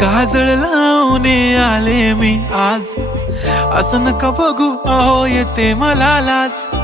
काजळ लावून आले मी आज. असं नका बघू आहो येते मला लाज.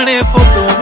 लाली लाल